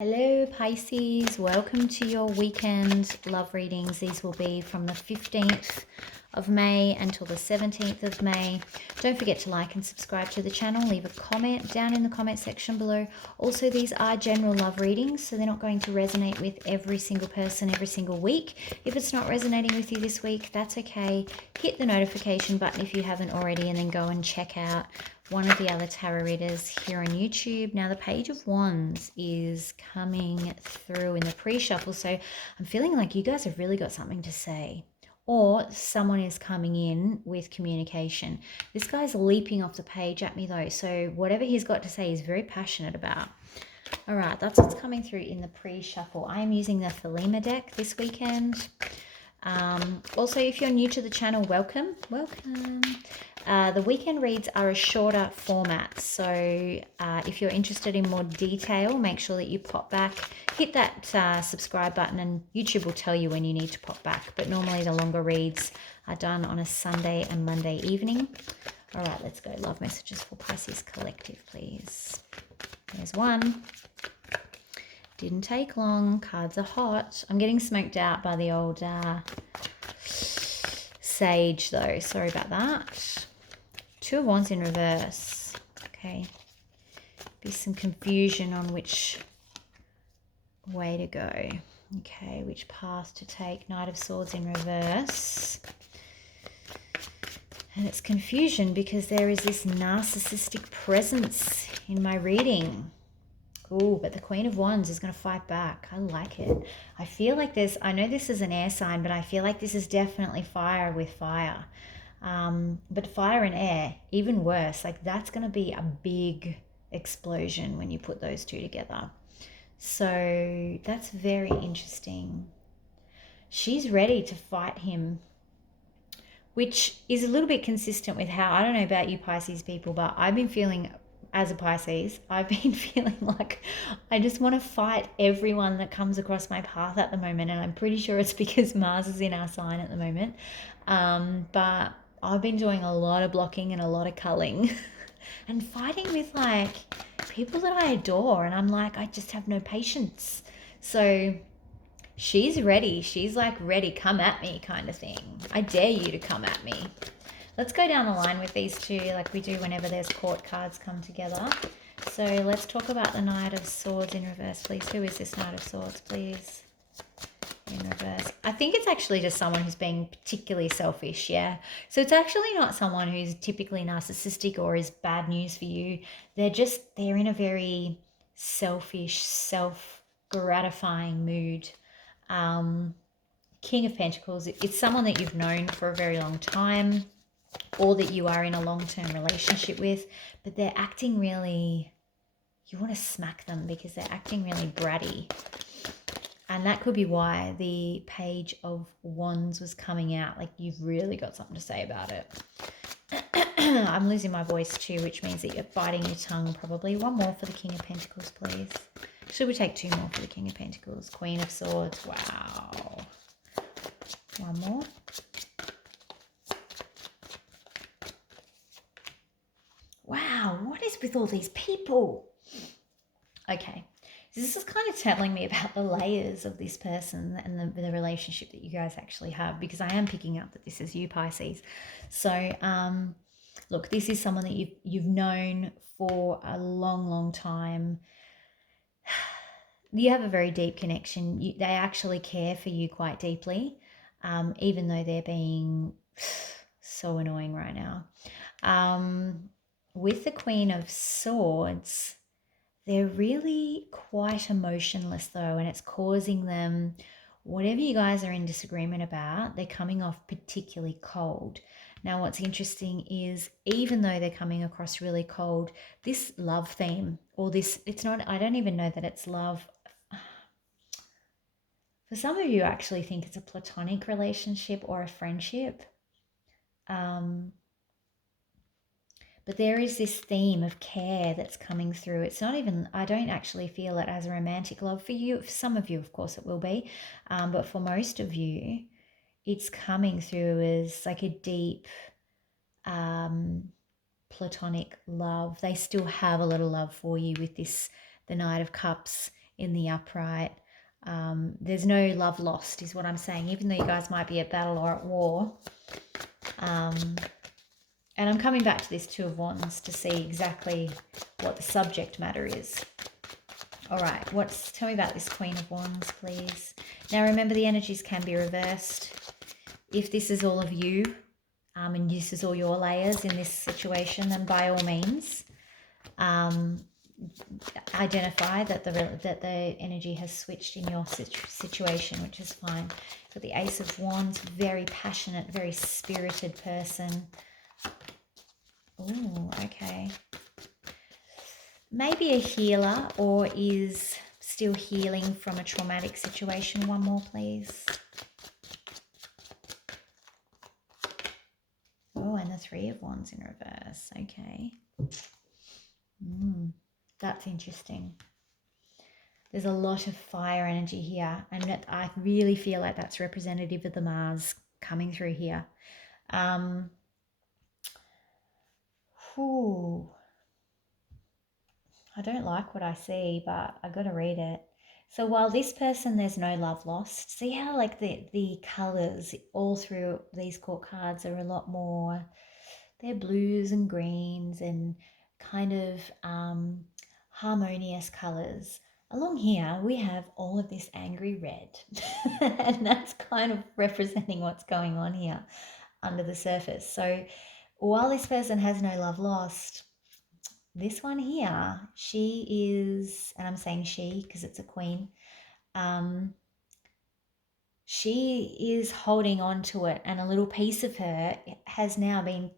Hello Pisces, welcome to your weekend love readings. These will be from the 15th of May until the 17th of May. Don't forget to like and subscribe to the channel. Leave a comment down in the comment section below. Also, these are general love readings, so they're not going to resonate with every single person every single week. If it's not resonating with you this week, that's okay. Hit the notification button if you haven't already, and then go and check out one of the other tarot readers here on YouTube. Now the Page of Wands is coming through in the pre-shuffle, so I'm feeling like you guys have really got something to say, or someone is coming in with communication. This guy's leaping off the page at me though, so whatever he's got to say he's very passionate about. All right, that's what's coming through in the pre-shuffle. I am using the Thelema deck this weekend. Also, if you're new to the channel, welcome. The weekend reads are a shorter format, so if you're interested in more detail, make sure that you pop back, hit that subscribe button, and YouTube will tell you when you need to pop back. But normally the longer reads are done on a Sunday and Monday evening. All right, let's go. Love messages for Pisces Collective, please. There's one. Didn't take long. Cards are hot. I'm getting smoked out by the old sage though. Sorry about that. Two of Wands in reverse. Okay. Be some confusion on which way to go. Okay, which path to take. Knight of Swords in reverse. And it's confusion because there is this narcissistic presence in my reading. Oh, but the Queen of Wands is going to fight back. I like it. I feel like I know this is an air sign, but I feel like this is definitely fire with fire. But fire and air, even worse. Like that's going to be a big explosion when you put those two together. So that's very interesting. She's ready to fight him, which is a little bit consistent with how, I don't know about you Pisces people, but I've been feeling as a Pisces, I've been feeling like I just want to fight everyone that comes across my path at the moment. And I'm pretty sure it's because Mars is in our sign at the moment. But I've been doing a lot of blocking and a lot of culling and fighting with like people that I adore. And I'm like, I just have no patience. So she's ready. She's like ready, come at me kind of thing. I dare you to come at me. Let's go down the line with these two like we do whenever there's court cards come together. So let's talk about the Knight of Swords in reverse, please. Who is this Knight of Swords, please? In reverse. I think it's actually just someone who's being particularly selfish, yeah? So it's actually not someone who's typically narcissistic or is bad news for you. They're in a very selfish, self-gratifying mood. King of Pentacles, it's someone that you've known for a very long time, or that you are in a long-term relationship with, but they're acting really, you want to smack them because they're acting really bratty. And that could be why the Page of Wands was coming out. Like you've really got something to say about it. I'm losing my voice too, which means that you're biting your tongue probably. One more for the King of Pentacles, please. Should we take two more for the King of Pentacles? Queen of Swords. Wow. One more. Wow, what is with all these people? Okay, so this is kind of telling me about the layers of this person and the relationship that you guys actually have, because I am picking up that this is you, Pisces. So, look, this is someone that you've known for a long time. You have a very deep connection. They actually care for you quite deeply, even though they're being so annoying right now. With the Queen of Swords, they're really quite emotionless though, and it's causing them, whatever you guys are in disagreement about, they're coming off particularly cold. Now, what's interesting is even though they're coming across really cold, this love theme, or this, it's not, I don't even know that it's love. For some of you, I actually think it's a platonic relationship or a friendship. But there is this theme of care that's coming through. It's not even, I don't actually feel it as a romantic love for you. For some of you, of course, it will be. But for most of you, it's coming through as like a deep platonic love. They still have a little love for you with this, the Knight of Cups in the upright. There's no love lost is what I'm saying, even though you guys might be at battle or at war. And I'm coming back to this Two of Wands to see exactly what the subject matter is. All right, tell me about this Queen of Wands, please. Now, remember, the energies can be reversed. If this is all of you, and this is all your layers in this situation, then by all means, identify that the energy has switched in your situation, which is fine. So the Ace of Wands, very passionate, very spirited person. Oh, okay. Maybe a healer, or is still healing from a traumatic situation. One more, please. Oh, and the Three of Wands in reverse. Okay. That's interesting. There's a lot of fire energy here, and I really feel like that's representative of the Mars coming through here. I don't like what I see, but I got to read it. So while this person, there's no love lost. See how like the colors all through these court cards are a lot more, they're blues and greens and kind of harmonious colors. Along here, we have all of this angry red. And that's kind of representing what's going on here under the surface. So while this person has no love lost, this one here, she is, and I'm saying she because it's a queen, she is holding on to it, and a little piece of her has now been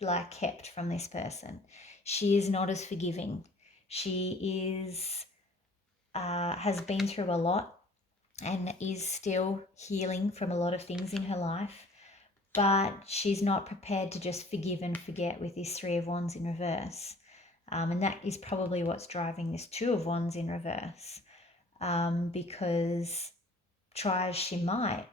like kept from this person. She is not as forgiving. She is has been through a lot and is still healing from a lot of things in her life, but she's not prepared to just forgive and forget with this Three of Wands in reverse. And that is probably what's driving this Two of Wands in reverse, because try as she might,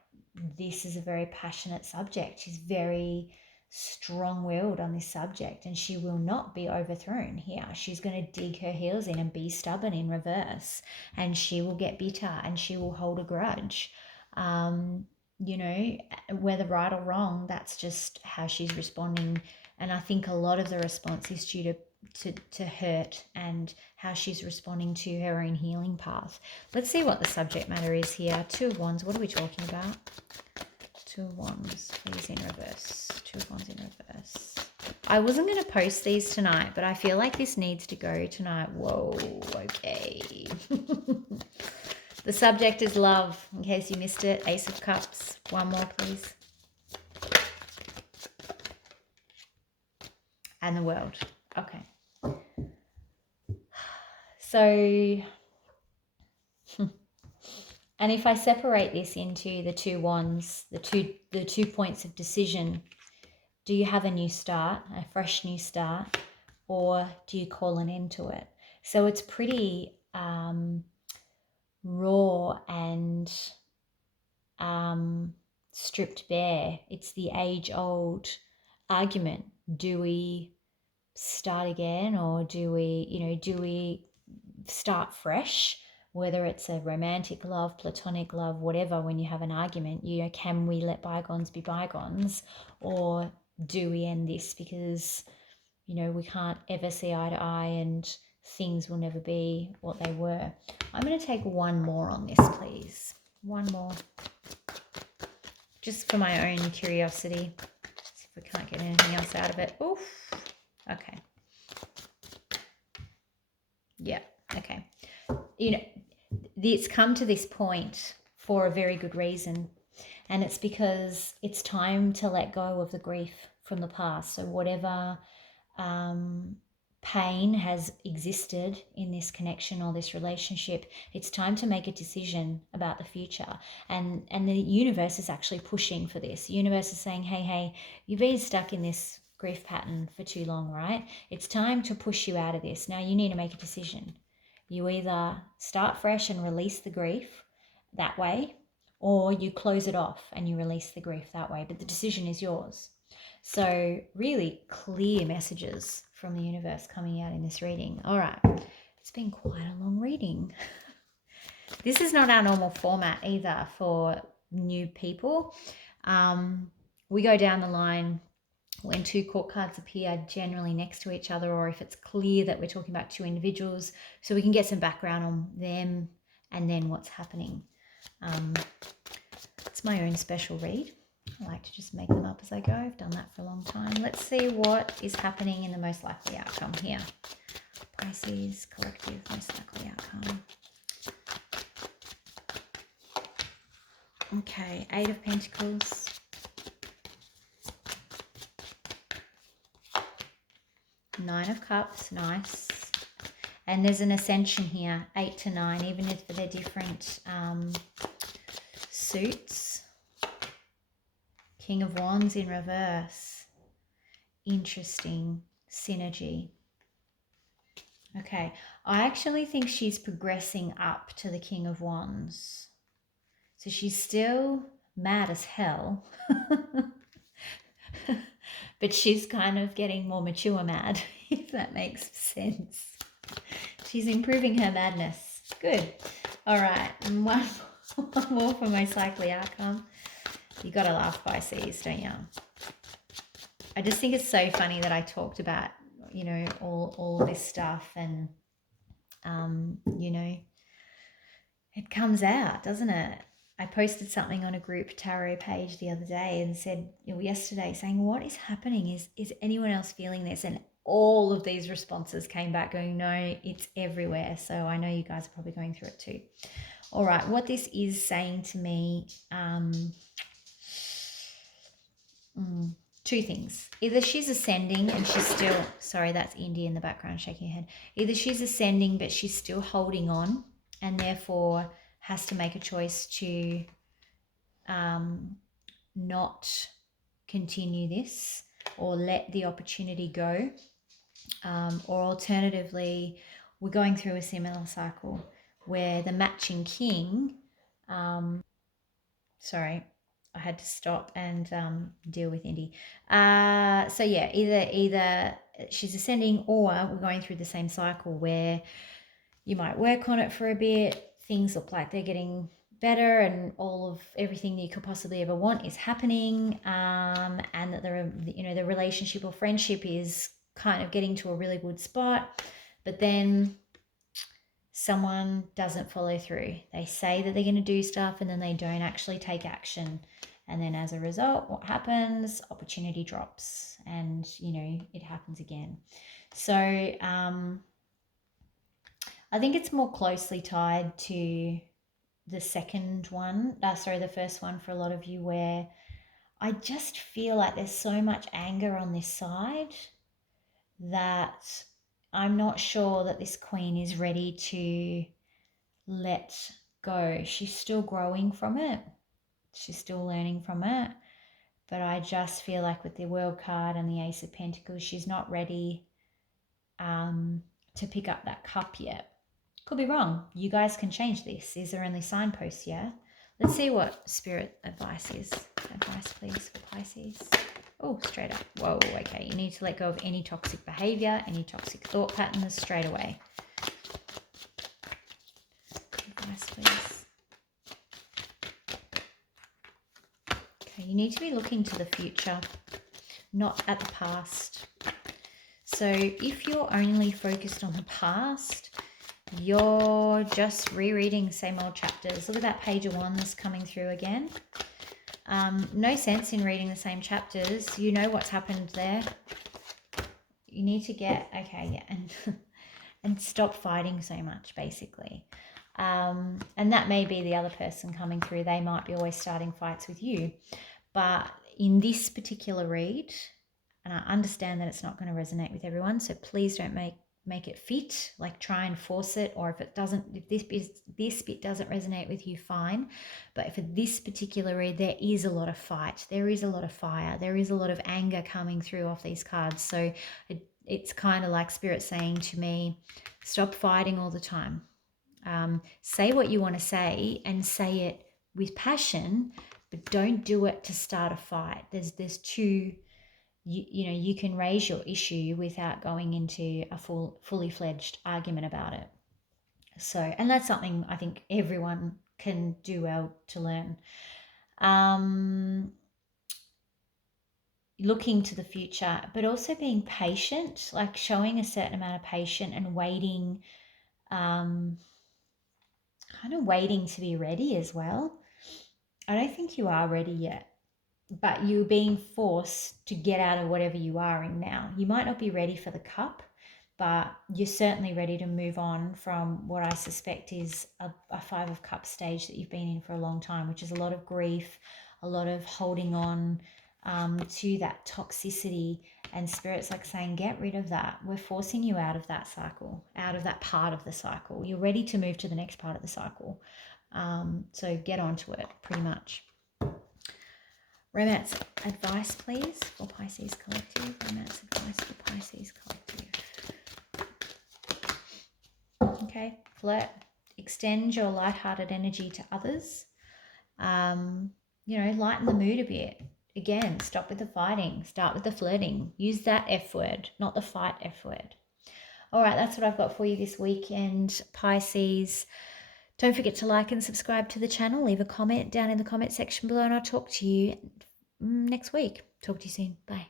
this is a very passionate subject. She's very strong-willed on this subject, and she will not be overthrown here. She's going to dig her heels in and be stubborn in reverse, and she will get bitter and she will hold a grudge. You know, whether right or wrong, that's just how she's responding. And I think a lot of the response is due to hurt and how she's responding to her own healing path. Let's see what the subject matter is here. Two of Wands, what are we talking about? Two of Wands, please, in reverse. Two of Wands in reverse. I wasn't going to post these tonight, but I feel like this needs to go tonight. Whoa, okay. The subject is love, in case you missed it. Ace of Cups. One more, please. And the World. Okay. So, and if I separate this into the two wands, the two points of decision, do you have a new start, a fresh new start, or do you call an end to it? So it's pretty raw and stripped bare. It's the age-old argument. Do we start again, or do we start fresh? Whether it's a romantic love, platonic love, whatever, when you have an argument, can we let bygones be bygones, or do we end this because, we can't ever see eye to eye and things will never be what they were? I'm going to take one more on this, please. One more. Just for my own curiosity. See if we can't get anything else out of it. Oof. Okay. Yeah. Okay. It's come to this point for a very good reason. And it's because it's time to let go of the grief from the past. So whatever pain has existed in this connection or this relationship, it's time to make a decision about the future. And the universe is actually pushing for this. The universe is saying, hey, you've been stuck in this grief pattern for too long, right? It's time to push you out of this. Now you need to make a decision. You either start fresh and release the grief that way, or you close it off and you release the grief that way. But the decision is yours. So really clear messages from the universe coming out in this reading. All right. It's been quite a long reading. This is not our normal format either for new people. We go down the line when two court cards appear generally next to each other, or if it's clear that we're talking about two individuals, so we can get some background on them and then what's happening. It's my own special read. I like to just make them up as I go. I've done that for a long time. Let's see what is happening in the most likely outcome here. Pisces, collective, most likely outcome. Okay, 8 of Pentacles. Nine of Cups, nice. And there's an ascension here, 8 to 9, even if they're different suits. King of Wands in reverse. Interesting synergy. Okay, I actually think she's progressing up to the King of Wands. So she's still mad as hell. But she's kind of getting more mature mad, if that makes sense. She's improving her madness. Good. All right, one more for most likely outcome. You gotta laugh, Pisces, don't you? I just think it's so funny that I talked about, you know, all this stuff, and you know, it comes out, doesn't it? I posted something on a group tarot page the other day and said, you know, yesterday, saying, what is happening? Is anyone else feeling this? And all of these responses came back going, no, it's everywhere. So I know you guys are probably going through it too. All right, what this is saying to me, two things. Either she's ascending and she's still, sorry, that's Indy in the background shaking her head. Either she's ascending but she's still holding on and therefore has to make a choice to not continue this or let the opportunity go. Or alternatively, we're going through a similar cycle where the matching king, sorry, I had to stop and deal with Indy. So yeah, either she's ascending or we're going through the same cycle where you might work on it for a bit. Things look like they're getting better and all of everything you could possibly ever want is happening, and that the relationship or friendship is kind of getting to a really good spot, but then someone doesn't follow through. They say that they're going to do stuff and then they don't actually take action, and then as a result, what happens? Opportunity drops, and you know, it happens again. So I think it's more closely tied to the second one, the first one for a lot of you, where I just feel like there's so much anger on this side that I'm not sure that this queen is ready to let go. She's still growing from it. She's still learning from it. But I just feel like with the World card and the Ace of Pentacles, she's not ready to pick up that cup yet. Could be wrong. You guys can change this. These are only signposts, yeah? Let's see what Spirit advice is. Advice, please, for Pisces. Oh, straight up. Whoa, okay. You need to let go of any toxic behavior, any toxic thought patterns straight away. Advice, please. Okay, you need to be looking to the future, not at the past. So if you're only focused on the past, you're just rereading the same old chapters. Look at that Page of Wands coming through again. No sense in reading the same chapters. You know what's happened there. You need to get, okay, yeah, and stop fighting so much, basically. And that may be the other person coming through. They might be always starting fights with you. But in this particular read, and I understand that it's not going to resonate with everyone, so please don't make it fit, like try and force it, or if this bit doesn't resonate with you, fine. But for this particular read, there is a lot of fight, there is a lot of fire, there is a lot of anger coming through off these cards. So it's kind of like Spirit saying to me, stop fighting all the time. Say what you want to say and say it with passion, but don't do it to start a fight. There's two. You can raise your issue without going into a fully fledged argument about it. So, and that's something I think everyone can do well to learn. Looking to the future, but also being patient, like showing a certain amount of patience and waiting, kind of waiting to be ready as well. I don't think you are ready yet, but you're being forced to get out of whatever you are in now. You might not be ready for the cup, but you're certainly ready to move on from what I suspect is a Five of Cups stage that you've been in for a long time, which is a lot of grief, a lot of holding on to that toxicity. And Spirit's like saying, get rid of that. We're forcing you out of that cycle, out of that part of the cycle. You're ready to move to the next part of the cycle. So get onto it, pretty much. Romance advice, please, for Pisces Collective. Romance advice for Pisces Collective. Okay, flirt. Extend your lighthearted energy to others. Lighten the mood a bit. Again, stop with the fighting. Start with the flirting. Use that F word, not the fight F word. All right, that's what I've got for you this weekend, Pisces. Don't forget to like and subscribe to the channel. Leave a comment down in the comment section below, and I'll talk to you next week. Talk to you soon. Bye.